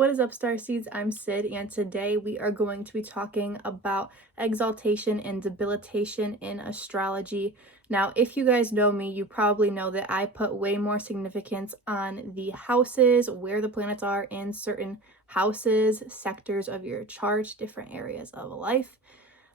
What is up, Starseeds? I'm Sid, and today we are going to be talking about exaltation and debilitation in astrology. Now, if you guys know me, you probably know that I put way more significance on the houses, where the planets are in certain houses, sectors of your chart, different areas of life,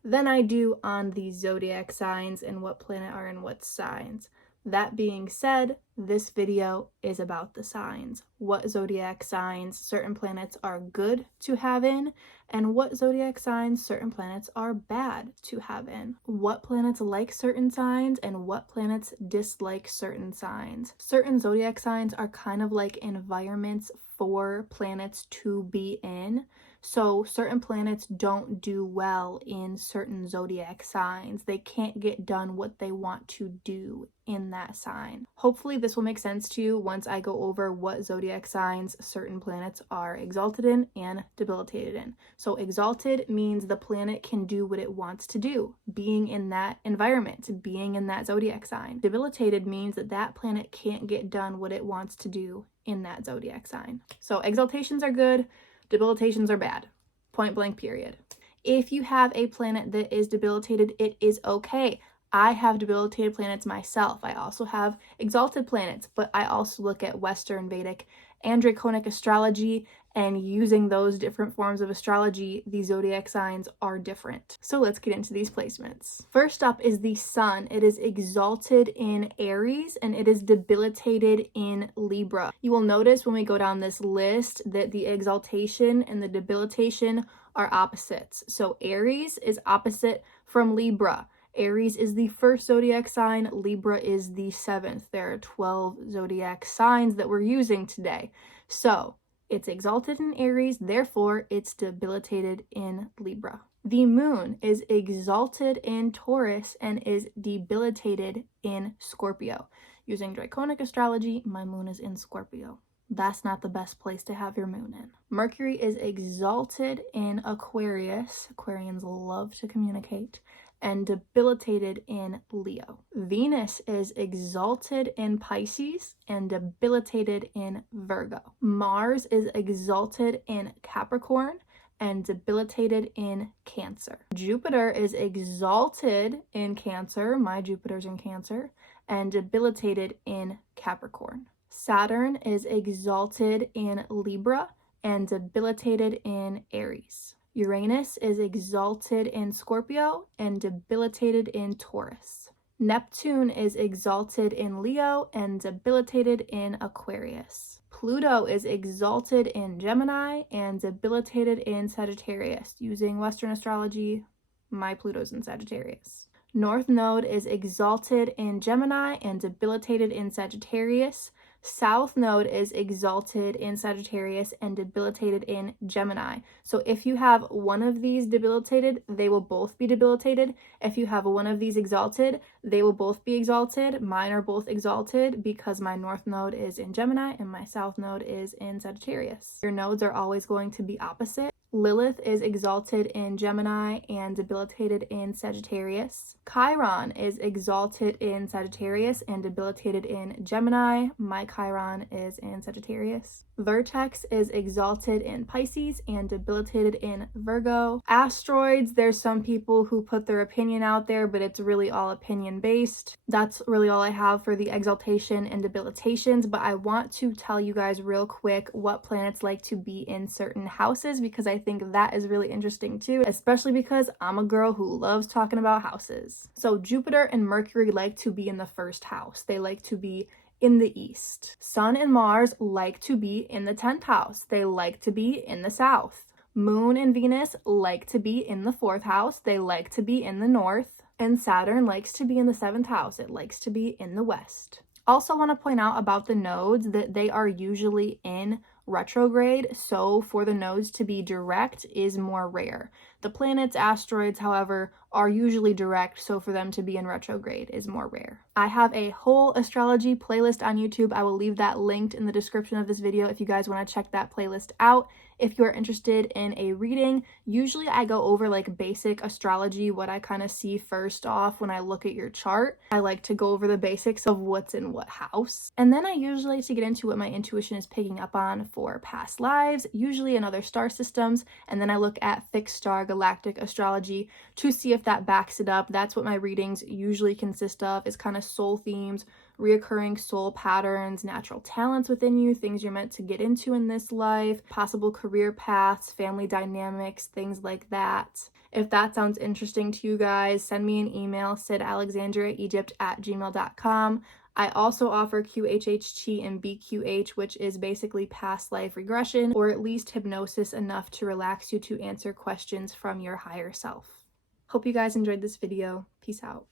than I do on the zodiac signs and what planet are in what signs. That being said, this video is about the signs, what zodiac signs certain planets are good to have in, and what zodiac signs certain planets are bad to have in. What planets like certain signs and what planets dislike certain signs. Certain zodiac signs are kind of like environments for planets to be in. So certain planets don't do well in certain zodiac signs. They can't get done what they want to do in that sign. Hopefully this will make sense to you once I go over what zodiac signs certain planets are exalted in and debilitated in. So exalted means the planet can do what it wants to do, being in that environment, being in that zodiac sign. Debilitated means that that planet can't get done what it wants to do in that zodiac sign. So exaltations are good, debilitations are bad. Point blank, period. If you have a planet that is debilitated, it is okay. I have debilitated planets myself. I also have exalted planets, but I also look at Western, Vedic, and Draconic astrology, and using those different forms of astrology, the zodiac signs are different. So let's get into these placements. First up is the sun. It is exalted in Aries and it is debilitated in Libra. You will notice when we go down this list that the exaltation and the debilitation are opposites. So Aries is opposite from Libra. Aries is the first zodiac sign, Libra is the 7th. There are 12 zodiac signs that we're using today. So it's exalted in Aries, therefore it's debilitated in Libra. The moon is exalted in Taurus and is debilitated in Scorpio. Using Draconic astrology, my moon is in Scorpio. That's not the best place to have your moon in. Mercury is exalted in Aquarius. Aquarians love to communicate. And debilitated in Leo. Venus is exalted in Pisces and debilitated in Virgo. Mars is exalted in Capricorn and debilitated in Cancer. Jupiter is exalted in Cancer, my Jupiter's in Cancer, and debilitated in Capricorn. Saturn is exalted in Libra and debilitated in Aries. Uranus is exalted in Scorpio and debilitated in Taurus. Neptune is exalted in Leo and debilitated in Aquarius. Pluto is exalted in Gemini and debilitated in Sagittarius. Using Western astrology, my Pluto's in Sagittarius. North Node is exalted in Gemini and debilitated in Sagittarius. South Node is exalted in Sagittarius and debilitated in Gemini. So if you have one of these debilitated, they will both be debilitated. If you have one of these exalted, they will both be exalted. Mine are both exalted because my North Node is in Gemini and my South Node is in Sagittarius. Your nodes are always going to be opposite. Lilith is exalted in Gemini and debilitated in Sagittarius. Chiron is exalted in Sagittarius and debilitated in Gemini. My Chiron is in Sagittarius. Vertex is exalted in Pisces and debilitated in Virgo. Asteroids, there's some people who put their opinion out there, but it's really all opinion based. That's really all I have for the exaltation and debilitations, but I want to tell you guys real quick what planets like to be in certain houses because I think that is really interesting too, especially because I'm a girl who loves talking about houses. So Jupiter and Mercury like to be in the first house. They like to be in the east. Sun and Mars like to be in the 10th house. They like to be in the south. Moon and Venus like to be in the 4th house. They like to be in the north. And Saturn likes to be in the 7th house. It likes to be in the west. Also want to point out about the nodes that they are usually in retrograde, so for the nodes to be direct is more rare. The planets, asteroids, however, are usually direct, so for them to be in retrograde is more rare. I have a whole astrology playlist on YouTube. I will leave that linked in the description of this video if you guys want to check that playlist out. If you're interested in a reading, usually I go over like basic astrology, what I kind of see first off when I look at your chart. I like to go over the basics of what's in what house. And then I usually like to get into what my intuition is picking up on for past lives, usually in other star systems. And then I look at fixed star galactic astrology to see if that backs it up. That's what my readings usually consist of, is kind of soul themes, reoccurring soul patterns, natural talents within you, things you're meant to get into in this life, possible career paths, family dynamics, things like that. If that sounds interesting to you guys, send me an email, sydalexandriaegypt@gmail.com. I also offer qhht and BQH, which is basically past life regression, or at least hypnosis enough to relax you to answer questions from your higher self. Hope you guys enjoyed this video. Peace out.